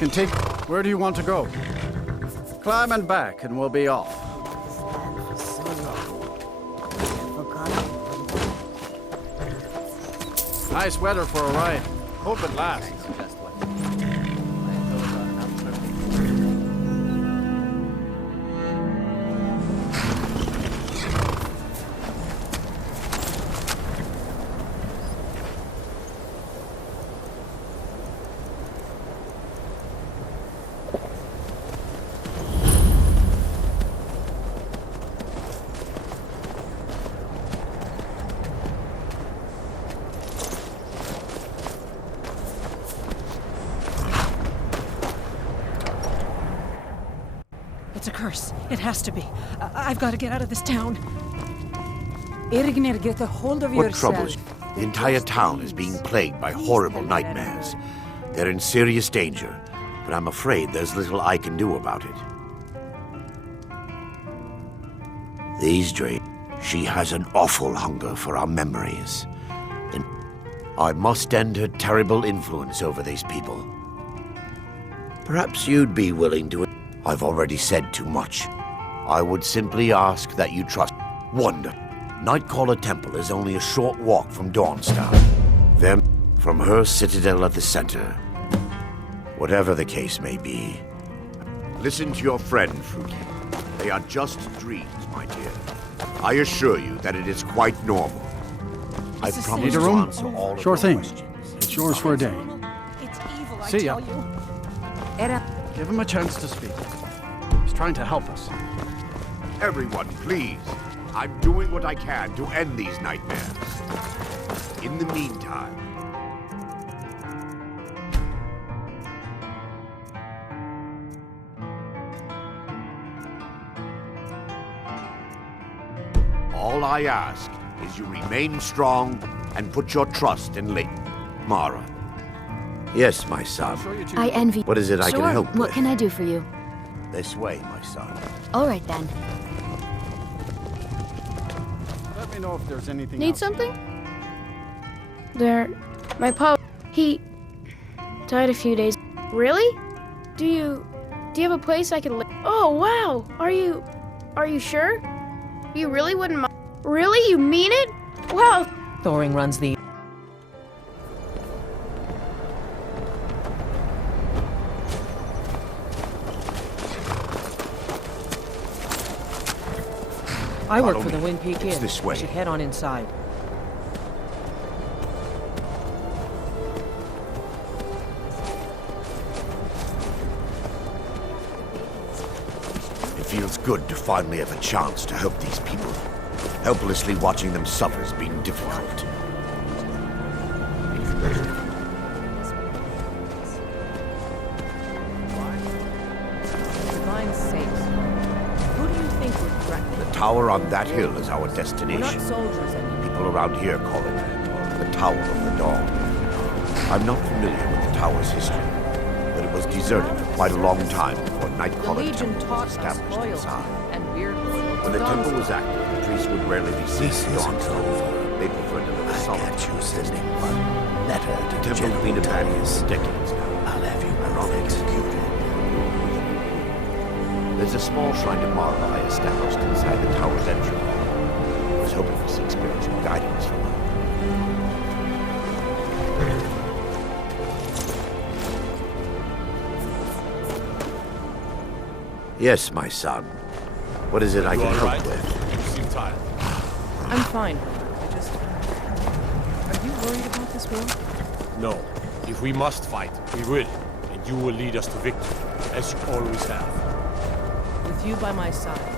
can take... Where do you want to go? Climb and back, and we'll be off. Nice weather for a ride. Hope it lasts. It's a curse. It has to be. I've got to get out of this town. Irgnir, get a hold of What yourself. troubles you? The entire town is being plagued by horrible nightmares. They're in serious danger, but I'm afraid there's little I can do about it. These dreams, she has an awful hunger for our memories. And I must end her terrible influence over these people. Perhaps you'd be willing to... I've already said too much. I would simply ask that you trust. Wonder. Nightcaller Temple is only a short walk from Dawnstar. Them from her citadel at the center. Whatever the case may be. Listen to your friend, Fruity. They are just dreams, my dear. I assure you that it is quite normal. I promise Need a to room? answer all Sure of your thing. questions. It's yours for a day. It's evil, I See ya. tell you. Give him a chance to speak. He's trying to help us. Everyone, please. I'm doing what I can to end these nightmares. In the meantime... All I ask is you remain strong and put your trust in Lady Mara. Yes, my son. I envy. What is it I can help with? What can I do for you? This way, my son. All right then. Let me know if there's anything Need else. something? My pop, he died a few days. Really? Do you have a place I can live? Oh wow! Are you sure? You really wouldn't mind? Really? You mean it? Wow. Thoring runs the... I work Follow for the me. Wind Peak It's Inn. this way. We should head on inside. It feels good to finally have a chance to help these people. Helplessly watching them suffer has been difficult. For mine's sakes. Who do you think we're threatening? The tower on that hill is our We're not destination. soldiers anymore. People around here call it the Tower of the Dawn. I'm not familiar with the tower's history, but it was deserted for quite a long time before The Nightcaller Legion Temple taught was us established loyalty, inside. and we're loyal When to the temple Dawn's was active, the priests would rarely be seen at dawn. They preferred to live a solitary existence. Letter to The temple's been abandoned for decades now. I'll have you both executed. There's a small shrine to Mara I established inside the tower's entry hall. I was hoping to seek spiritual guidance from her. Yes, my son. What is it I can help with? You seem tired. I'm fine. I just... Are you worried about this war? No. If we must fight, we will. And you will lead us to victory, as you always have. With you by my side.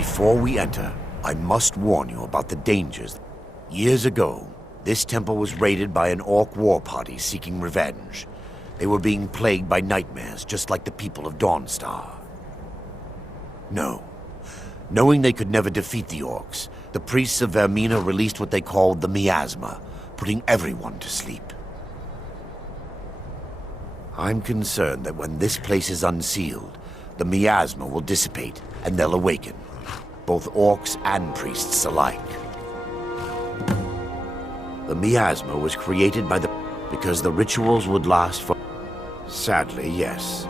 Before we enter, I must warn you about the dangers. Years ago, this temple was raided by an orc war party seeking revenge. They were being plagued by nightmares, just like the people of Dawnstar. No. Knowing they could never defeat the orcs, the priests of Vermina released what they called the miasma, putting everyone to sleep. I'm concerned that when this place is unsealed, the miasma will dissipate and they'll awaken, both orcs and priests alike. The miasma was created by because the rituals would last for... Sadly, yes.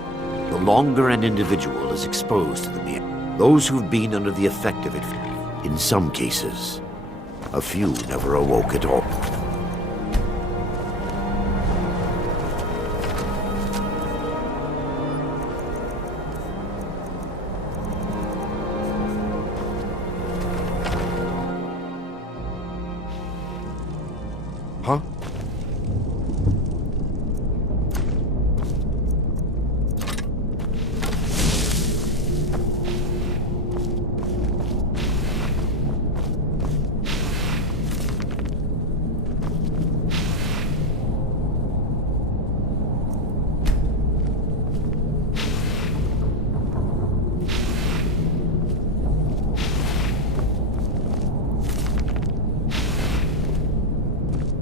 The longer an individual is exposed to the miasma, those who've been under the effect of it, in some cases, a few never awoke at all. Huh?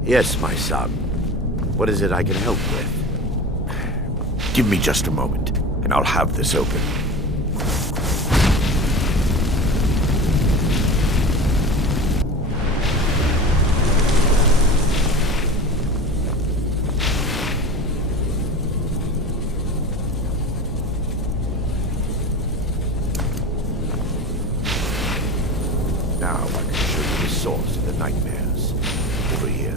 Yes, my son. What is it I can help with? Give me just a moment, and I'll have this open. Now I can show you the source of the nightmares. Over here.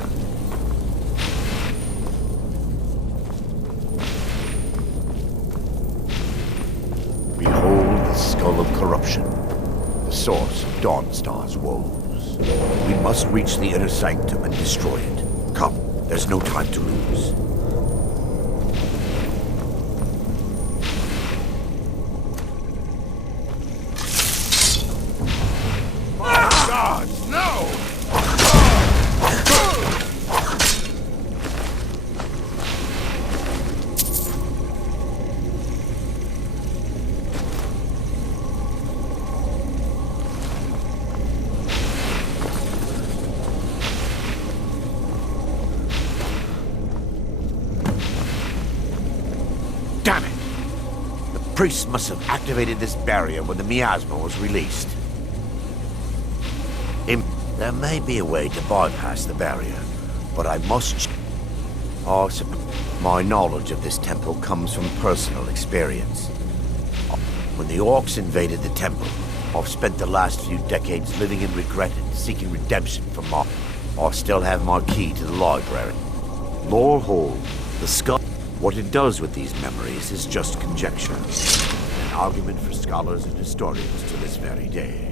Behold the skull of corruption, the source of Dawnstar's woes. We must reach the inner sanctum and destroy it. Come, there's no time to lose. Damn it! The priests must have activated this barrier when the miasma was released. There may be a way to bypass the barrier, but I must... My knowledge of this temple comes from personal experience. When the orcs invaded the temple, I've spent the last few decades living in regret and seeking redemption from my... I still have my key to the library. Lore Hall, the skull... What it does with these memories is just conjecture. An argument for scholars and historians to this very day.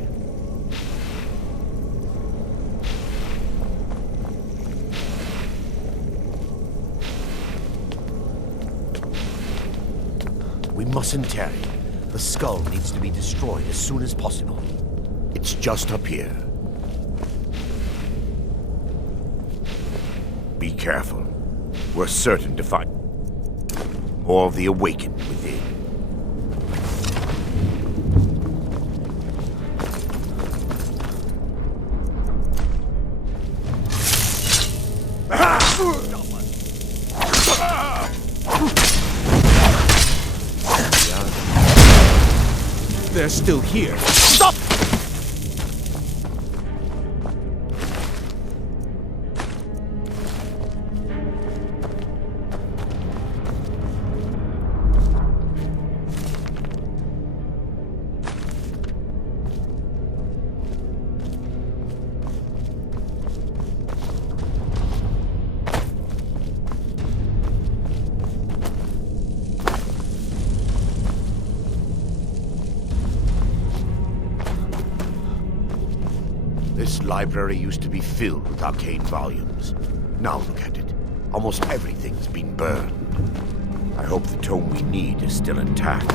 We mustn't tarry. The skull needs to be destroyed as soon as possible. It's just up here. Be careful. We're certain to find more of the awakened within. They're still here. Stop! This library used to be filled with arcane volumes. Now look at it. Almost everything's been burned. I hope the tome we need is still intact.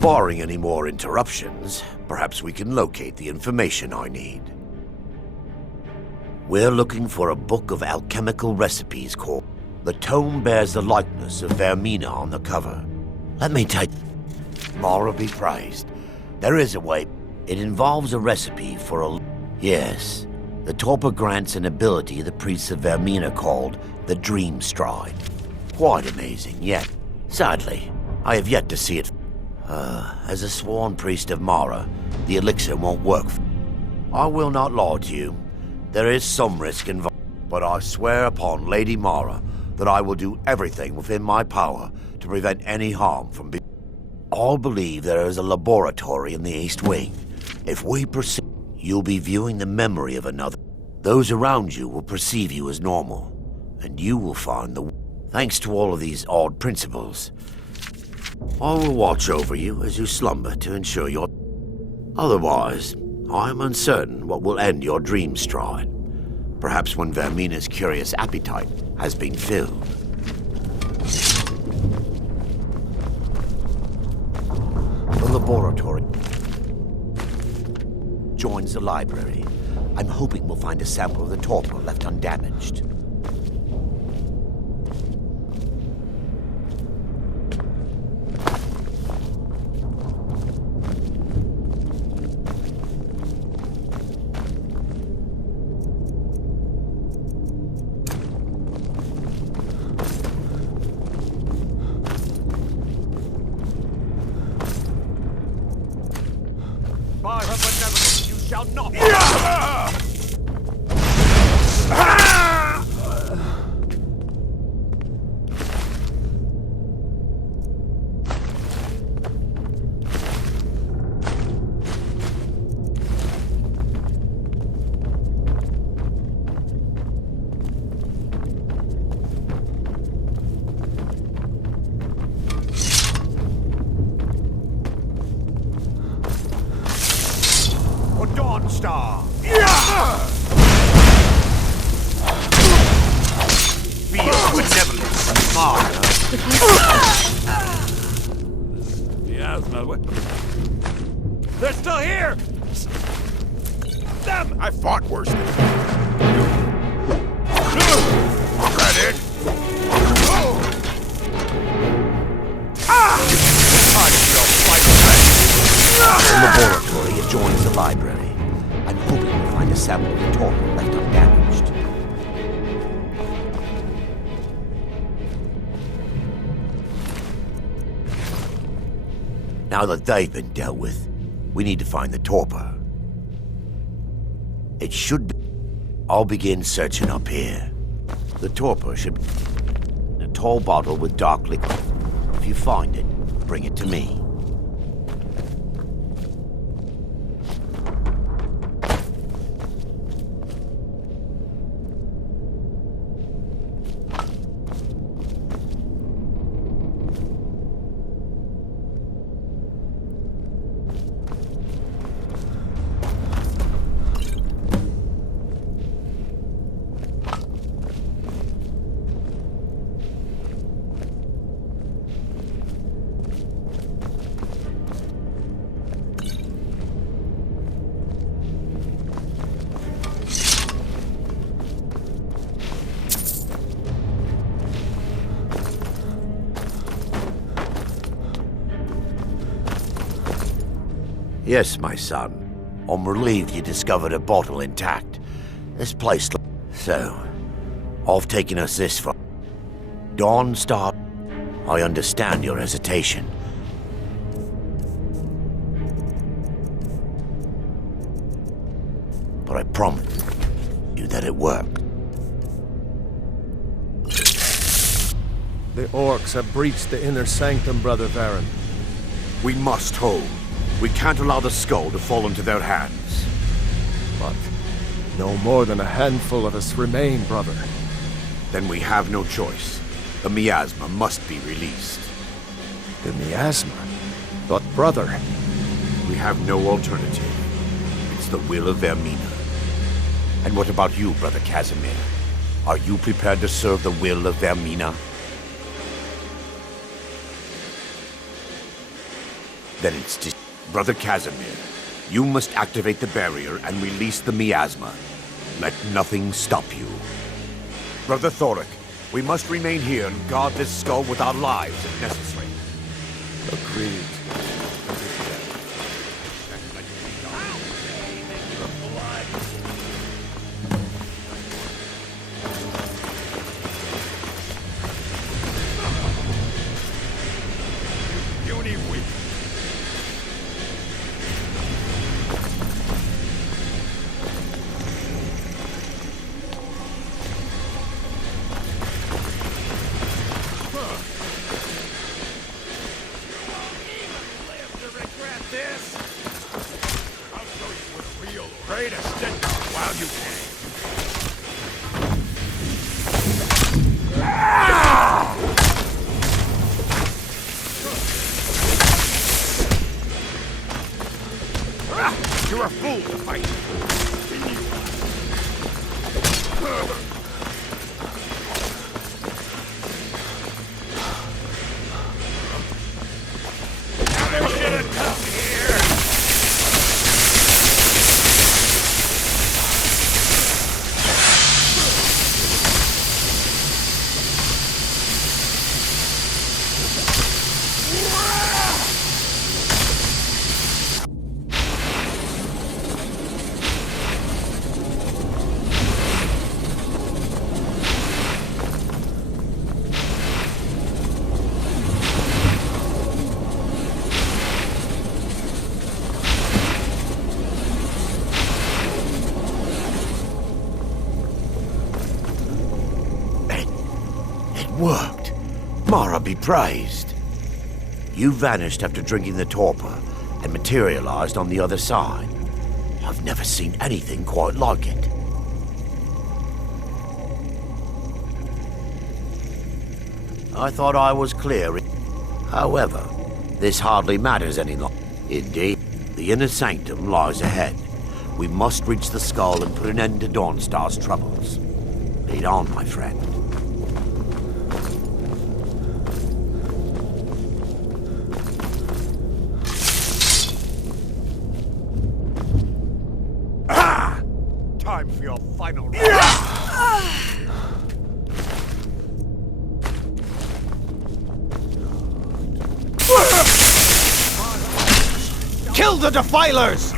Barring any more interruptions, perhaps we can locate the information I need. We're looking for a book of alchemical recipes called... The tome bears the likeness of Vermina on the cover. Let me tell you, Mara be praised. There is a way. It involves a recipe for a... Yes, the Torpor grants an ability the priests of Vermina called the Dream Stride. Quite amazing, yet, sadly, I have yet to see it. As a sworn priest of Mara, the elixir won't work. I will not lie to you. There is some risk involved, but I swear upon Lady Mara that I will do everything within my power to prevent any harm from being... I believe there is a laboratory in the East Wing. If we proceed, you'll be viewing the memory of another. Those around you will perceive you as normal, and you will find the... Thanks to all of these odd principles, I will watch over you as you slumber to ensure your... Otherwise, I am uncertain what will end your dream stride. Perhaps when Vermina's curious appetite has been filled. The laboratory joins the library. I'm hoping we'll find a sample of the torpor left undamaged. Star. Feel benevolence and smart. Miasma, what? They're still here! Them! I fought worse than Credit! The laboratory adjoins the library. I'm hoping we'll find a sample of the torpor left undamaged. Now that they've been dealt with, we need to find the torpor. It should be... I'll begin searching up here. The torpor should be in a tall bottle with dark liquid. If you find it, bring it to me. Yes, my son. I'm relieved you discovered a bottle intact. This place... So, I've taken us this far. Dawn Star... I understand your hesitation. But I promise you that it worked. The orcs have breached the inner sanctum, Brother Varen. We must hold. We can't allow the skull to fall into their hands. But no more than a handful of us remain, brother. Then we have no choice. The miasma must be released. The miasma? But brother... We have no alternative. It's the will of Vermina. And what about you, Brother Casimir? Are you prepared to serve the will of Vermina? Then it's just... Brother Casimir, you must activate the barrier and release the miasma. Let nothing stop you. Brother Thoric, we must remain here and guard this skull with our lives if necessary. Agreed. Puny weak. Pray to stick while you can. You're a fool to fight. Now there should have come here. Worked. Mara be praised. You vanished after drinking the torpor and materialized on the other side. I've never seen anything quite like it. I thought I was clear. However, this hardly matters any longer. Indeed, the inner sanctum lies ahead. We must reach the skull and put an end to Dawnstar's troubles. Lead on, my friend. Time for your final Kill the defilers!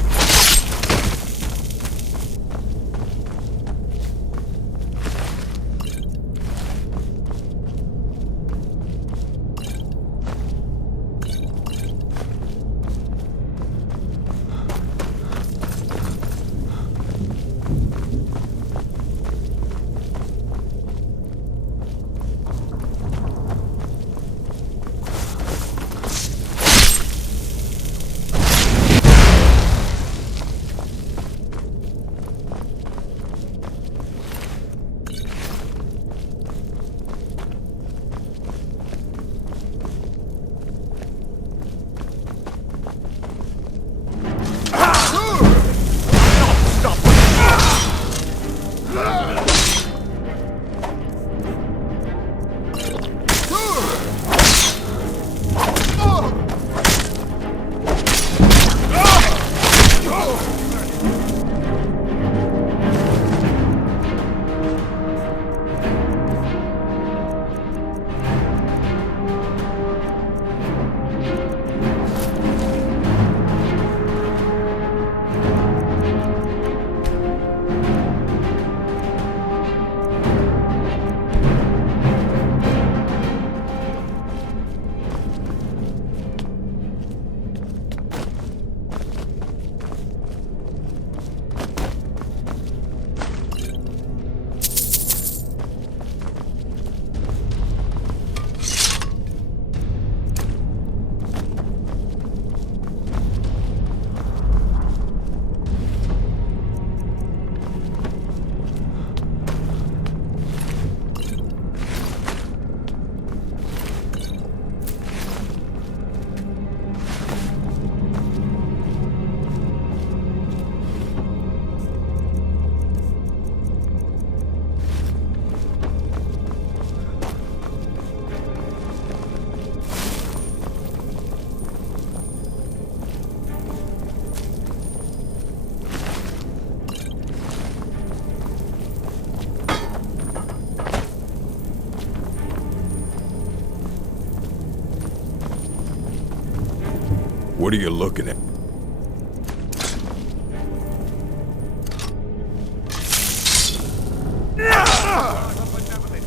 What are you looking at?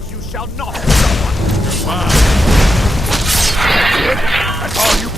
You shall not. That's all you...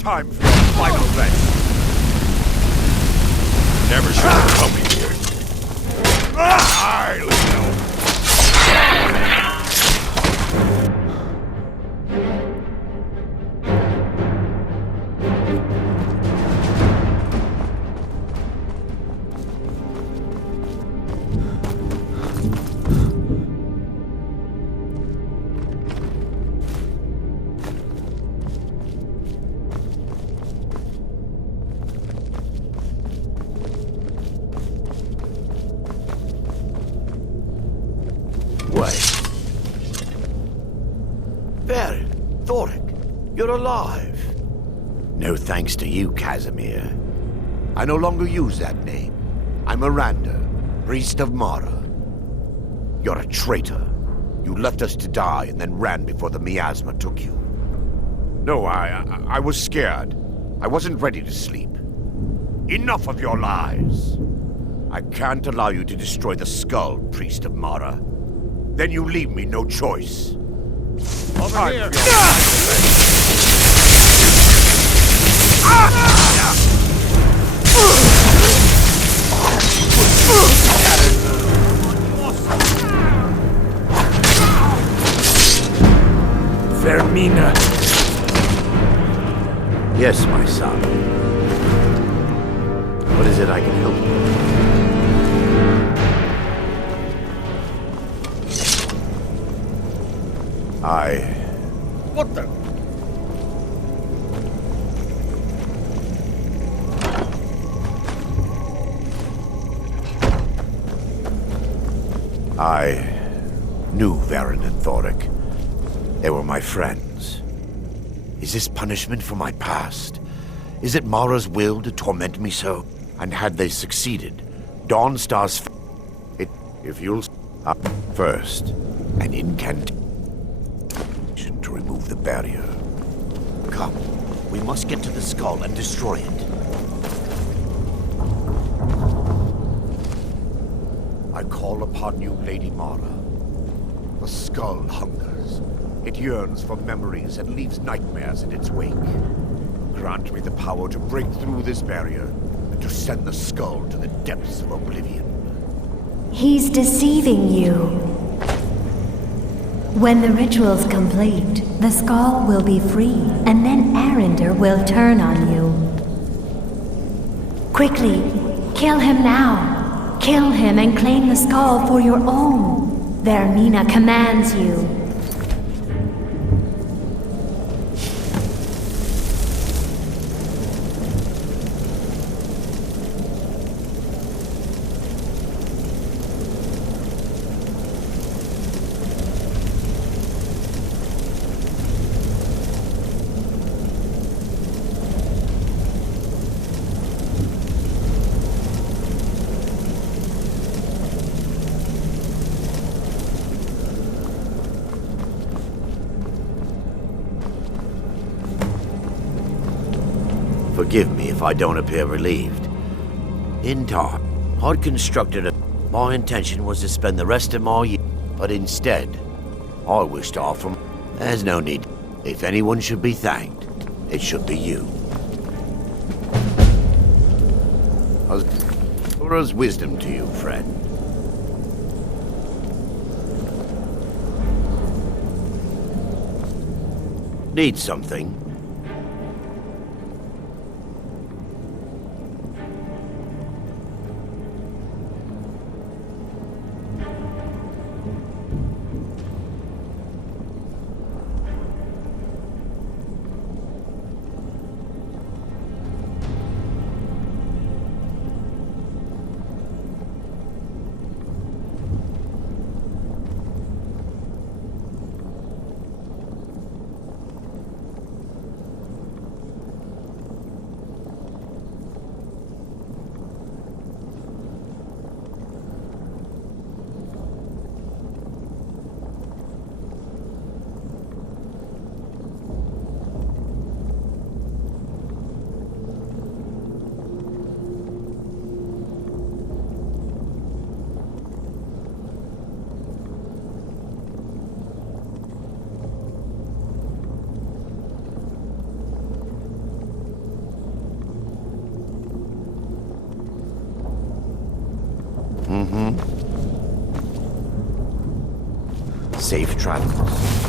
Time for your final rest. Never should have come here. I know. Baron, Thoric, you're alive. No thanks to you, Casimir. I no longer use that name. I'm Miranda, priest of Mara. You're a traitor. You left us to die and then ran before the miasma took you. No, I was scared. I wasn't ready to sleep. Enough of your lies. I can't allow you to destroy the skull, priest of Mara. Then you leave me no choice. Over here. Vermina. Yes, my son. What is it I can help you with? What the? I knew Varen and Thoric. They were my friends. Is this punishment for my past? Is it Mara's will to torment me so? And had they succeeded, Dawnstar's... if you'll... first, an incantation to remove the barrier. Come, we must get to the skull and destroy it. I call upon you, Lady Mara. The skull hungers. It yearns for memories and leaves nightmares in its wake. Grant me the power to break through this barrier and to send the skull to the depths of oblivion. He's deceiving you. When the ritual's complete, the skull will be free, and then Arender will turn on you. Quickly, kill him now. Kill him and claim the skull for your own. Vermina commands you. Forgive me if I don't appear relieved. In time, I'd constructed a... My intention was to spend the rest of my year, but instead, I wish to offer... There's no need. If anyone should be thanked, it should be you. Laura's wisdom to you, friend. Need something? Safe travels.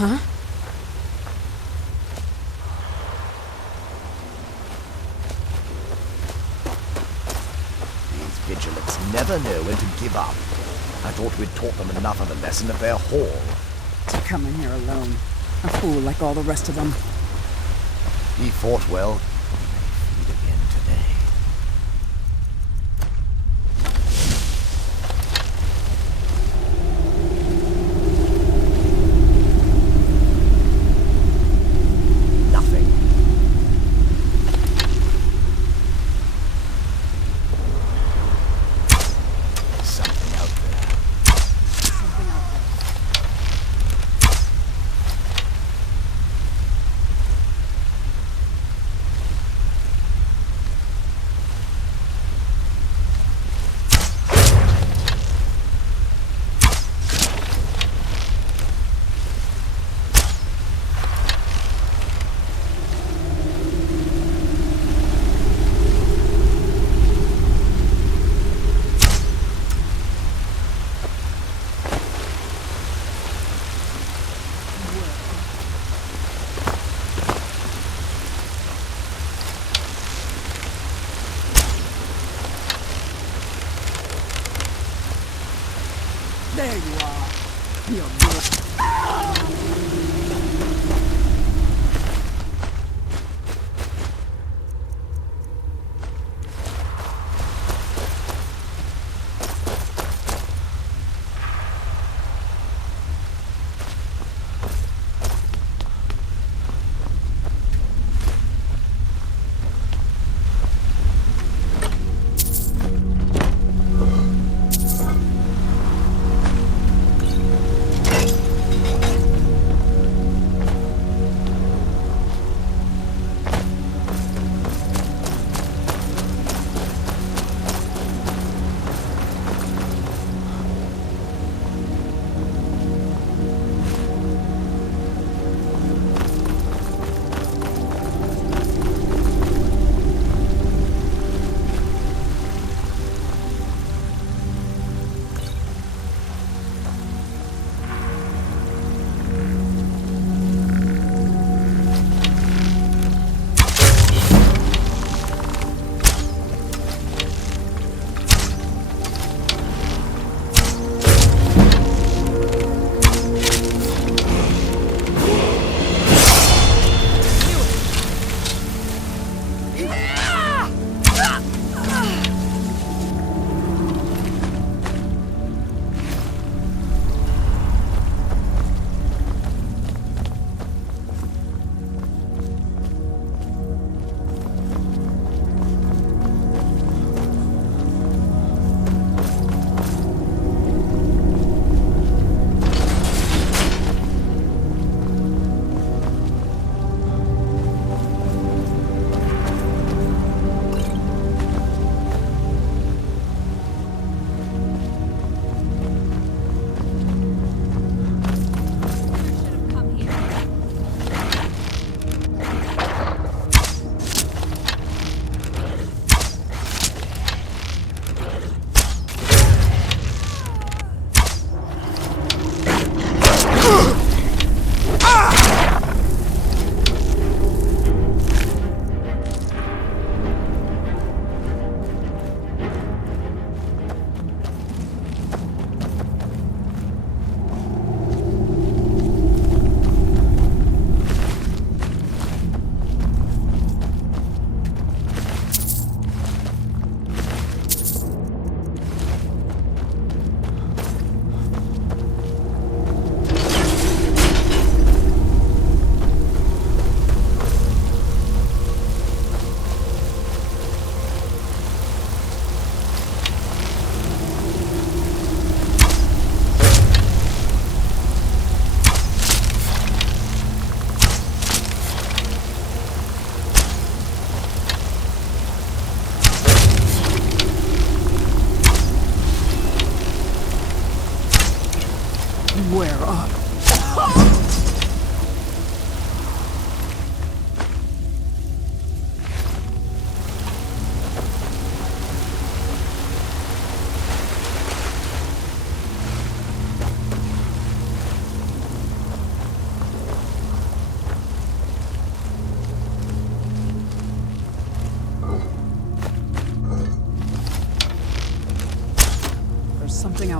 Huh? These vigilants never know when to give up. I thought we'd taught them enough of a lesson at their hall. To come in here alone. A fool like all the rest of them. He fought well. He may feed again today. Nothing. Something out there. Something out there.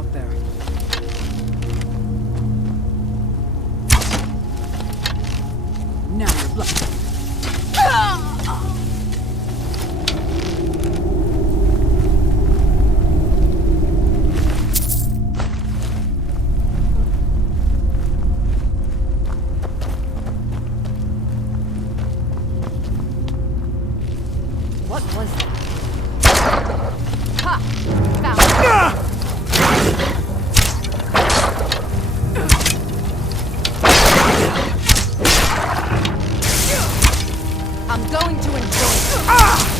out there. Now you're bluffing. What was that? Ha! Found it. I'm going to enjoy it.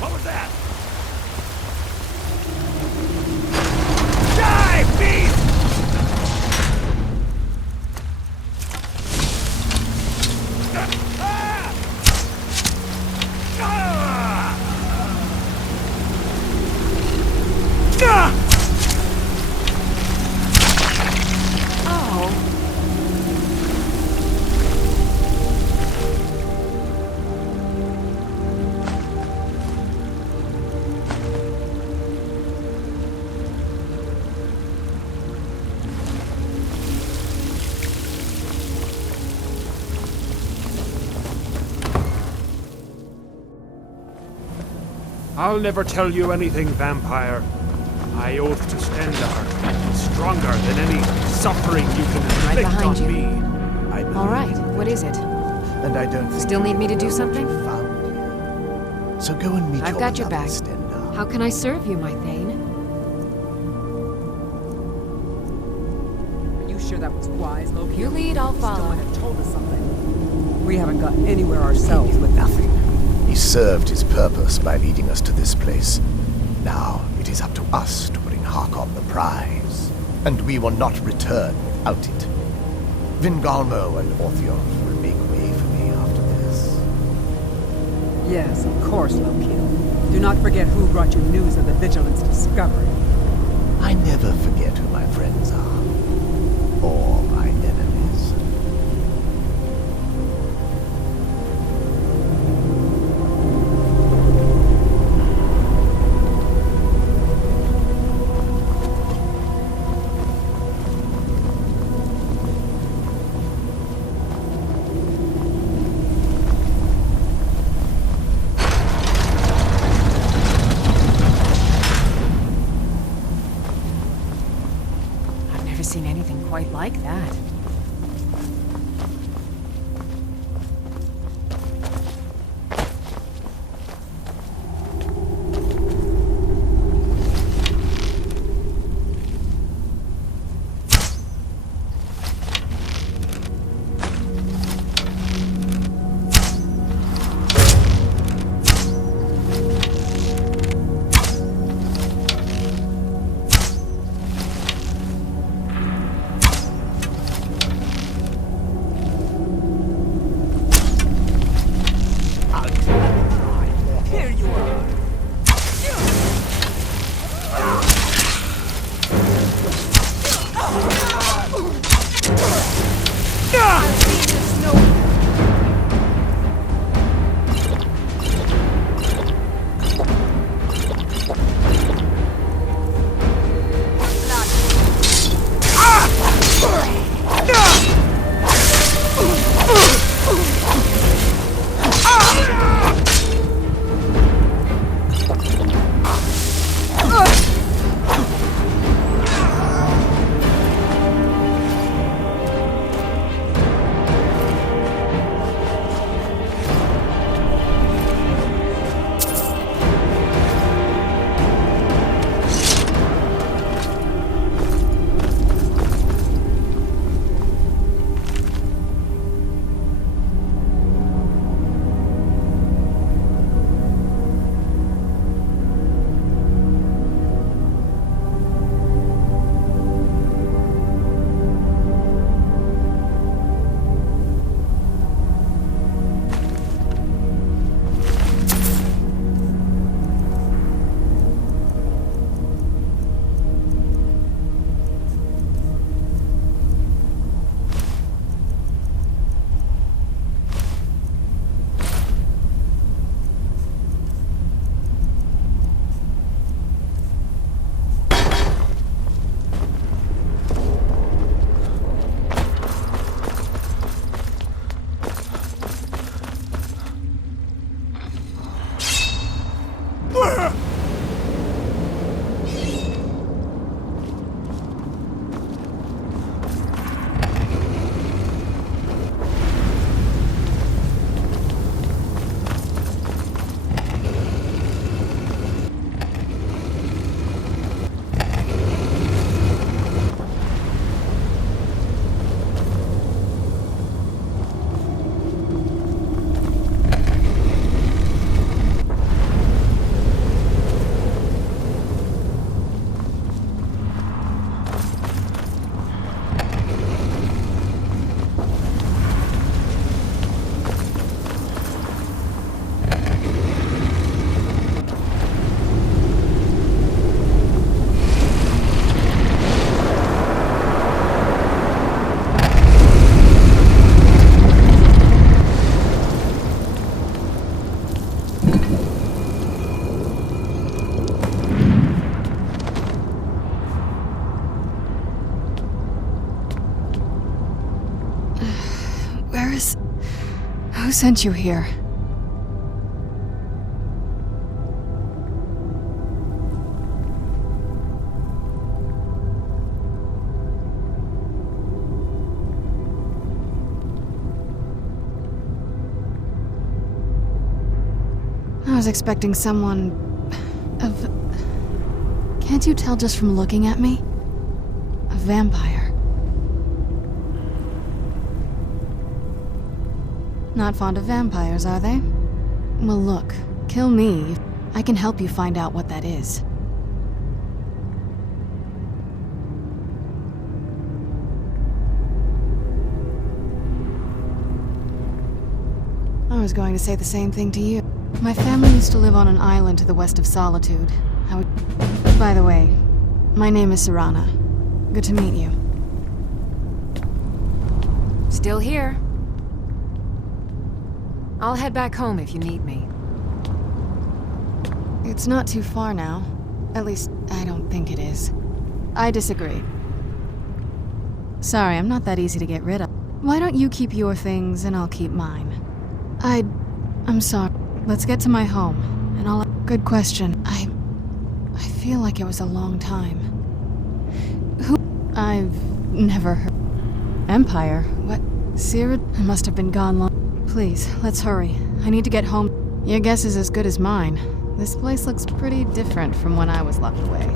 What was that? Die, beast! I'll never tell you anything, vampire. My oath to Stendar is stronger than any suffering you can Right inflict behind on you. me. I believe All right, what is it? And I don't think Still need me to do you know what something? you found here. So go and meet I've got your beloved back. Stendar. How can I serve you, my Thane? Are you sure that was wise, Loki? You lead, I'll Still follow. might have told us something. We haven't gotten anywhere ourselves with nothing. He served his purpose by leading us to this place. Now it is up to us to bring Harkon the prize. And we will not return without it. Vingalmo and Orthiof will make way for me after this. Yes, of course, Loki. Do not forget who brought you news of the Vigilance discovery. I never forget who my friends are. Or my enemies. I've never seen anything quite like that. Who sent you here? I was expecting someone of... Can't you tell just from looking at me? A vampire. Not fond of vampires, are they? Well, look, kill me. I can help you find out what that is. I was going to say the same thing to you. My family used to live on an island to the west of Solitude. By the way, my name is Serana. Good to meet you. Still here. I'll head back home if you need me. It's not too far now. At least, I don't think it is. I disagree. Sorry, I'm not that easy to get rid of. Why don't you keep your things and I'll keep mine? I'm sorry. Let's get to my home, and I'll... Good question. I feel like it was a long time. Who... I've never heard... Empire? What? Cyril must have been gone long... Please, let's hurry. I need to get home. Your guess is as good as mine. This place looks pretty different from when I was locked away.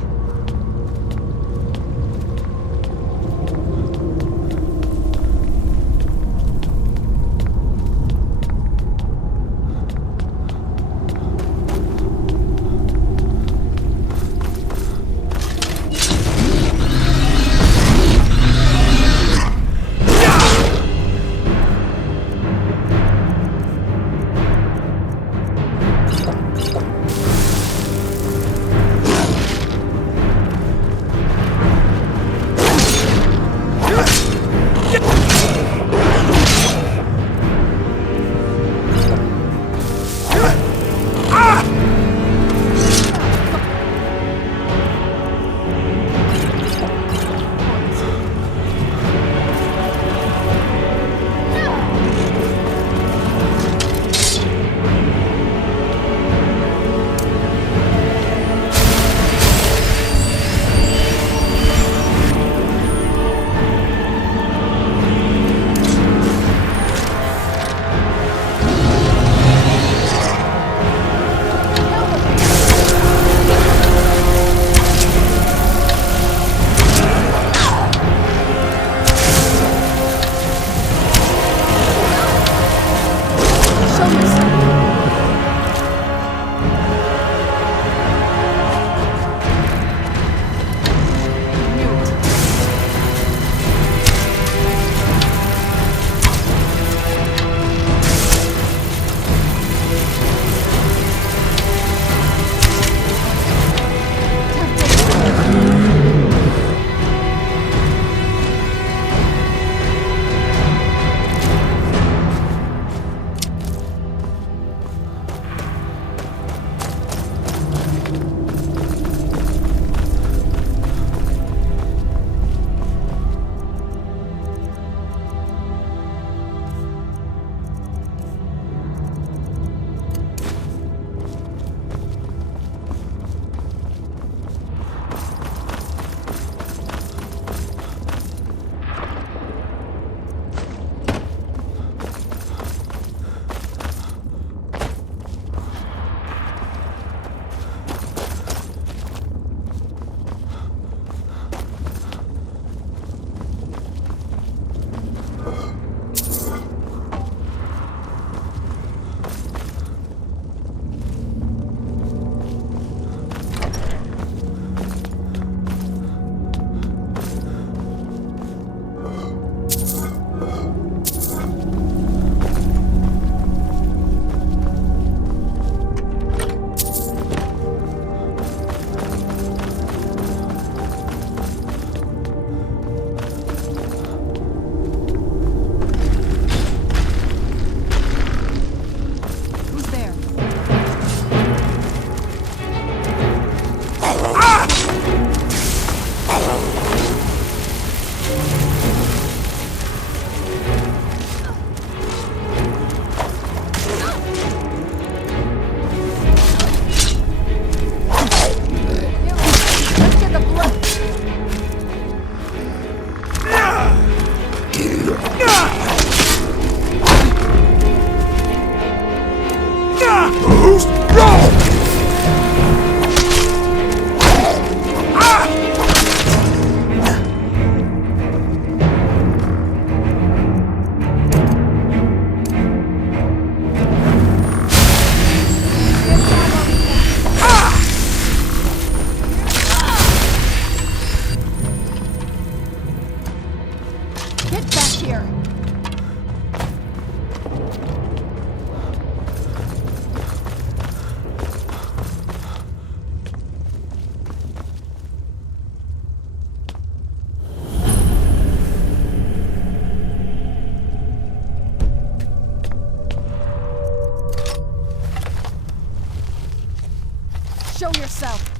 Show yourself!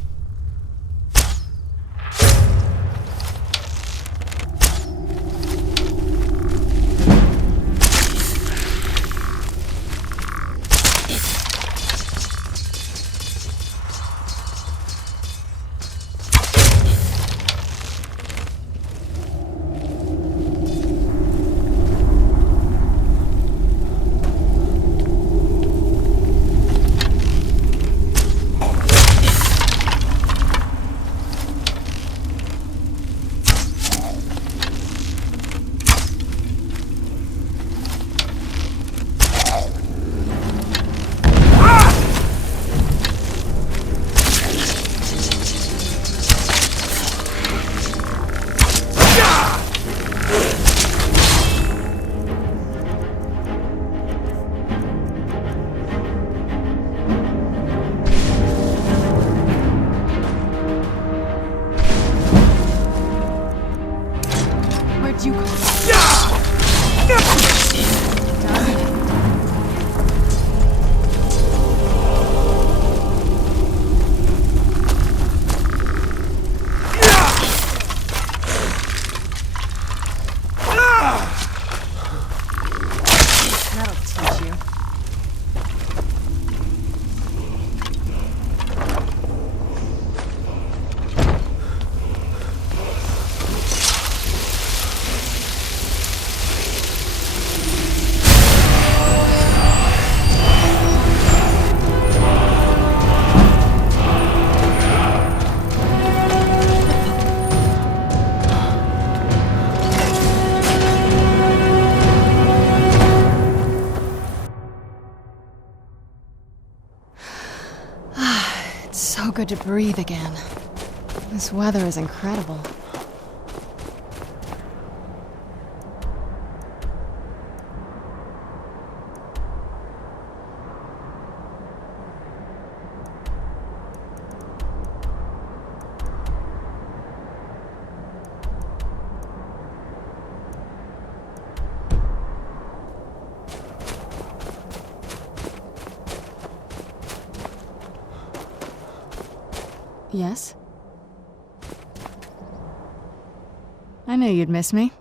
Where'd you come from? That'll teach you. It's so good to breathe again. This weather is incredible. Yes? I knew you'd miss me.